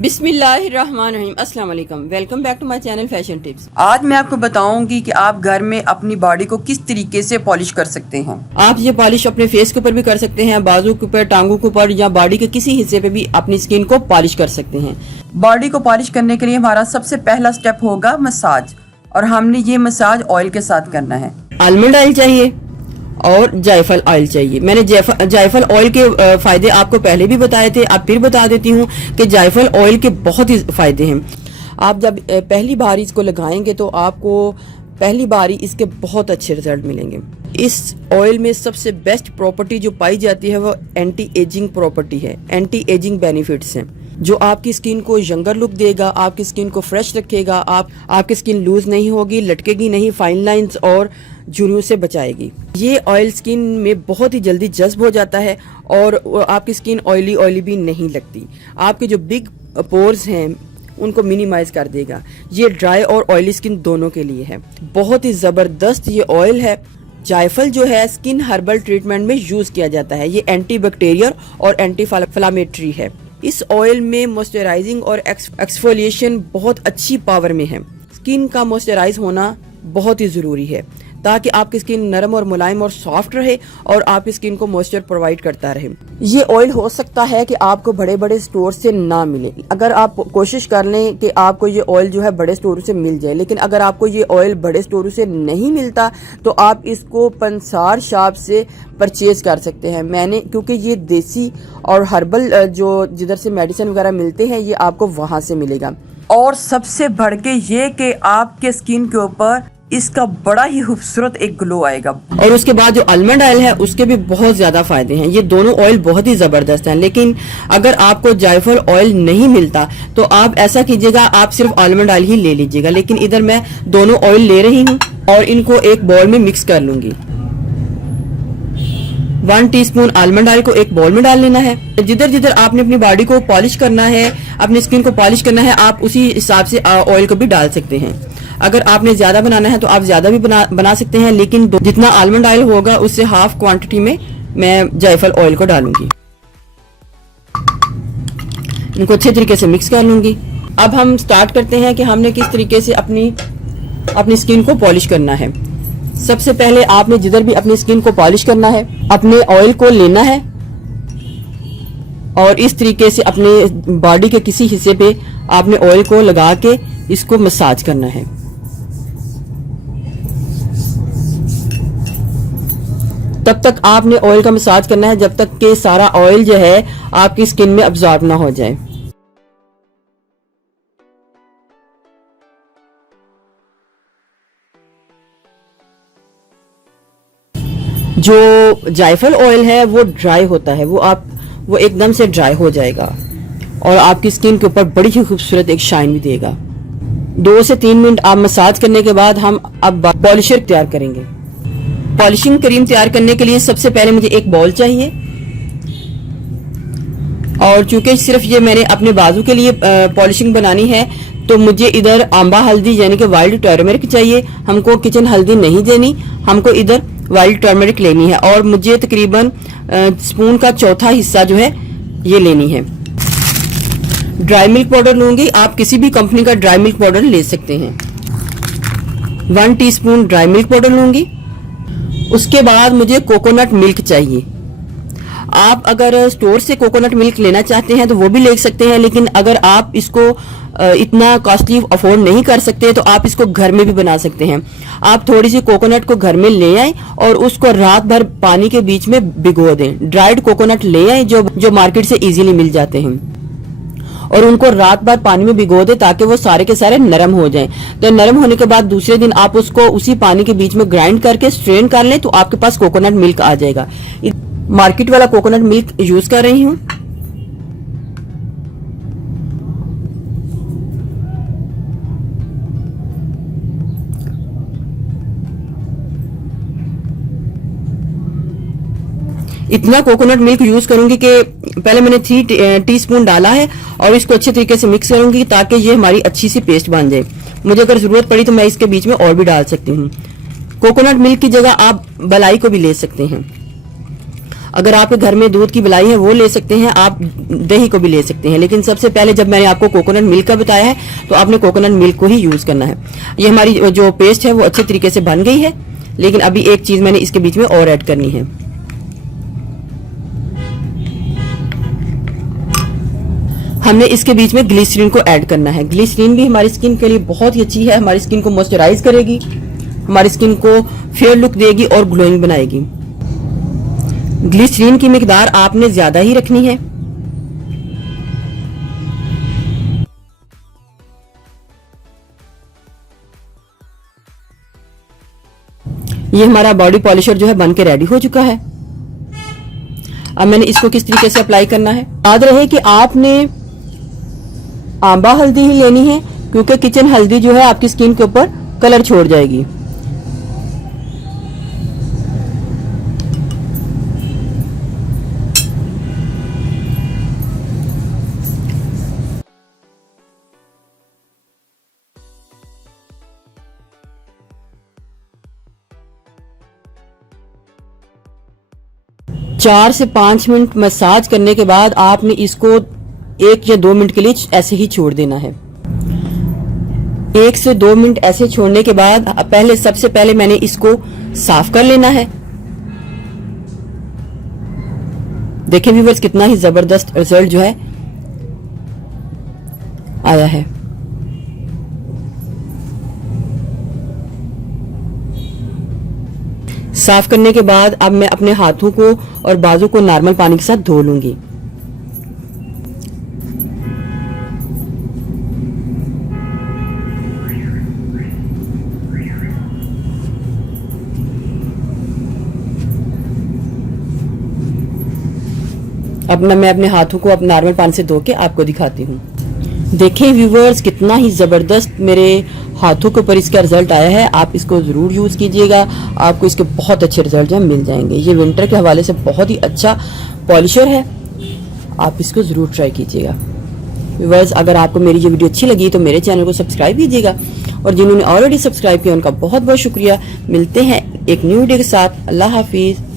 बिस्मिल्लाहिर्रहमानिर्रहीम, अस्सलाम वालेकुम। Welcome back to my channel fashion tips. आज मैं आपको बताऊंगी कि आप घर में अपनी बॉडी को किस तरीके से पॉलिश कर सकते हैं। आप ये पॉलिश अपने फेस के ऊपर भी कर सकते हैं, बाजू के ऊपर, टांगों के ऊपर या बॉडी के किसी हिस्से पे भी अपनी स्किन को पॉलिश कर सकते हैं। बॉडी को पॉलिश करने के लिए हमारा सबसे पहला स्टेप होगा मसाज, और हमने ये मसाज ऑयल के साथ करना है। आलमंड ऑयल चाहिए और जायफल ऑयल चाहिए। मैंने जायफल ऑयल के फायदे आपको पहले भी बताए थे, अब फिर बता देती हूँ कि जायफल ऑयल के बहुत ही फायदे हैं। आप जब पहली बार इसको लगाएंगे तो आपको पहली बार इसके बहुत अच्छे रिजल्ट मिलेंगे। इस ऑयल में सबसे बेस्ट प्रॉपर्टी जो पाई जाती है वो एंटी एजिंग प्रॉपर्टी है, एंटी एजिंग बेनिफिट्स हैं, जो आपकी स्किन को यंगर लुक देगा, आपकी स्किन को फ्रेश रखेगा, आपकी स्किन लूज नहीं होगी, लटकेगी नहीं, फाइन लाइंस और झुर्रियों से बचाएगी। ये ऑयल स्किन में बहुत ही जल्दी जज्ब हो जाता है और आपकी स्किन ऑयली भी नहीं लगती। आपके जो बिग पोर्स हैं उनको मिनिमाइज कर देगा। ये ड्राई और ऑयली स्किन दोनों के लिए है। बहुत ही ज़बरदस्त ये ऑयल है। जायफल जो है स्किन हर्बल ट्रीटमेंट में यूज़ किया जाता है। ये एंटी बैक्टीरियल और एंटी इन्फ्लेमेटरी है। इस ऑयल में मॉइस्चराइजिंग और एक्सफोलिएशन बहुत अच्छी पावर में है। स्किन का मॉइस्चराइज होना बहुत ही ज़रूरी है ताकि आपकी स्किन नरम और मुलायम और सॉफ्ट रहे और आपकी स्किन को मॉइस्चर प्रोवाइड करता रहे। ये ऑयल हो सकता है कि आपको बड़े बड़े स्टोर से ना मिले। अगर आप कोशिश कर लें कि आपको ये ऑयल जो है बड़े स्टोर से मिल जाए, लेकिन अगर आपको ये ऑयल बड़े स्टोर से नहीं मिलता तो आप इसको पंसार शॉप से परचेज कर सकते हैं। मैंने क्योंकि ये देसी और हर्बल जो जिधर से मेडिसिन वगैरह मिलते हैं ये आपको वहाँ से मिलेगा। और सबसे बढ़ के ये कि आपके स्किन के ऊपर इसका बड़ा ही खूबसूरत एक ग्लो आएगा। और उसके बाद जो आलमंड ऑयल है उसके भी बहुत ज्यादा फायदे हैं। ये दोनों ऑयल बहुत ही जबरदस्त हैं, लेकिन अगर आपको जायफल ऑयल नहीं मिलता तो आप ऐसा कीजिएगा, आप सिर्फ आलमंड ऑयल ही ले लीजिएगा। लेकिन इधर मैं दोनों ऑयल ले रही हूँ और इनको एक बाउल में मिक्स कर लूंगी। 1 टीस्पून आलमंड ऑयल को एक बाउल में डाल लेना है। जिधर जिधर आपने अपनी बॉडी को पॉलिश करना है, अपनी स्किन को पॉलिश करना है, आप उसी हिसाब से ऑयल को भी डाल सकते हैं। अगर आपने ज्यादा बनाना है तो आप ज्यादा भी बना सकते हैं, लेकिन जितना आलमंड ऑयल होगा उससे हाफ क्वांटिटी में मैं जायफल ऑयल को डालूंगी। इनको अच्छे तरीके से मिक्स कर लूंगी। अब हम स्टार्ट करते हैं कि हमने किस तरीके से अपनी स्किन को पॉलिश करना है। सबसे पहले आपने जिधर भी अपनी स्किन को पॉलिश करना है, अपने ऑयल को लेना है और इस तरीके से अपने बॉडी के किसी हिस्से पे आपने ऑयल को लगा के इसको मसाज करना है। तब तक आपने ऑयल का मसाज करना है जब तक कि सारा ऑयल जो है आपकी स्किन में अब्जॉर्ब ना हो जाए। जो जायफल ऑयल है वो ड्राई होता है, वो एकदम से ड्राई हो जाएगा और आपकी स्किन के ऊपर बड़ी ही खूबसूरत एक शाइन भी देगा। 2 से 3 मिनट आप मसाज करने के बाद हम अब पॉलिशर तैयार करेंगे। पॉलिशिंग क्रीम तैयार करने के लिए सबसे पहले मुझे एक बॉल चाहिए और चूंकि सिर्फ ये मैंने अपने बाजू के लिए पॉलिशिंग बनानी है तो मुझे इधर आंबा हल्दी यानी कि वाइल्ड टर्मरिक चाहिए। हमको किचन हल्दी नहीं देनी, हमको इधर वाइल्ड टर्मरिक लेनी है और मुझे तकरीबन स्पून का चौथा हिस्सा जो है ये लेनी है। ड्राई मिल्क पाउडर लूंगी, आप किसी भी कंपनी का ड्राई मिल्क पाउडर ले सकते हैं। 1 टीस्पून ड्राई मिल्क पाउडर लूंगी। उसके बाद मुझे कोकोनट मिल्क चाहिए। आप अगर स्टोर से कोकोनट मिल्क लेना चाहते हैं तो वो भी ले सकते हैं, लेकिन अगर आप इसको इतना कॉस्टली अफोर्ड नहीं कर सकते तो आप इसको घर में भी बना सकते हैं। आप थोड़ी सी कोकोनट को घर में ले आए और उसको रात भर पानी के बीच में भिगो दें। ड्राइड कोकोनट ले आए जो मार्केट से इजीली मिल जाते हैं और उनको रात भर पानी में भिगो दे ताकि वो सारे के सारे नरम हो जाएं। तो नरम होने के बाद दूसरे दिन आप उसको उसी पानी के बीच में ग्राइंड करके स्ट्रेन कर लें तो आपके पास कोकोनट मिल्क आ जाएगा। मार्केट वाला कोकोनट मिल्क यूज कर रही हूँ। इतना कोकोनट मिल्क यूज करूंगी कि पहले मैंने 3 टीस्पून डाला है और इसको अच्छे तरीके से मिक्स करूंगी ताकि ये हमारी अच्छी सी पेस्ट बन जाए। मुझे अगर जरूरत पड़ी तो मैं इसके बीच में और भी डाल सकती हूँ। कोकोनट मिल्क की जगह आप मलाई को भी ले सकते हैं। अगर आपके घर में दूध की मलाई है वो ले सकते हैं, आप दही को भी ले सकते हैं, लेकिन सबसे पहले जब मैंने आपको कोकोनट मिल्क का बताया है तो आपने कोकोनट मिल्क को ही यूज करना है। ये हमारी जो पेस्ट है वो अच्छे तरीके से बन गई है, लेकिन अभी एक चीज मैंने इसके बीच में और ऐड करनी है। हमने इसके बीच में ग्लिसरीन को ऐड करना है। ग्लिसरीन भी हमारी स्किन के लिए बहुत ही अच्छी है, हमारी स्किन को मॉइस्चराइज करेगी, हमारी स्किन को फेयर लुक देगी और ग्लोइंग बनाएगी। ग्लिसरीन की मिकदार आपने ज्यादा ही रखनी है। ये हमारा बॉडी पॉलिशर जो है बन के रेडी हो चुका है। अब मैंने इसको किस तरीके से अप्लाई करना है, याद रहे कि आपने आंबा हल्दी ही लेनी है, क्योंकि किचन हल्दी जो है आपकी स्किन के ऊपर कलर छोड़ जाएगी। चार से 5 मिनट मसाज करने के बाद आपने इसको 1 या 2 मिनट के लिए ऐसे ही छोड़ देना है। 1 से 2 मिनट ऐसे छोड़ने के बाद सबसे पहले मैंने इसको साफ कर लेना है। देखिए व्यूअर्स, कितना ही जबरदस्त रिजल्ट जो है आया है। साफ करने के बाद अब मैं अपने हाथों को और बाजू को नॉर्मल पानी के साथ धो लूंगी। अब मैं अपने हाथों को अब नॉर्मल पानी से धो के आपको दिखाती हूँ। देखें व्यूवर्स, कितना ही जबरदस्त मेरे हाथों के ऊपर इसका रिजल्ट आया है। आप इसको जरूर यूज कीजिएगा, आपको इसके बहुत अच्छे रिजल्ट जो मिल जाएंगे। ये विंटर के हवाले से बहुत ही अच्छा पॉलिशर है, आप इसको जरूर ट्राई कीजिएगा। व्यूवर्स, अगर आपको मेरी ये वीडियो अच्छी लगी तो मेरे चैनल को सब्सक्राइब कीजिएगा, और जिन्होंने ऑलरेडी सब्सक्राइब किया उनका बहुत बहुत शुक्रिया। मिलते हैं एक न्यू वीडियो के साथ। अल्लाह हाफिज।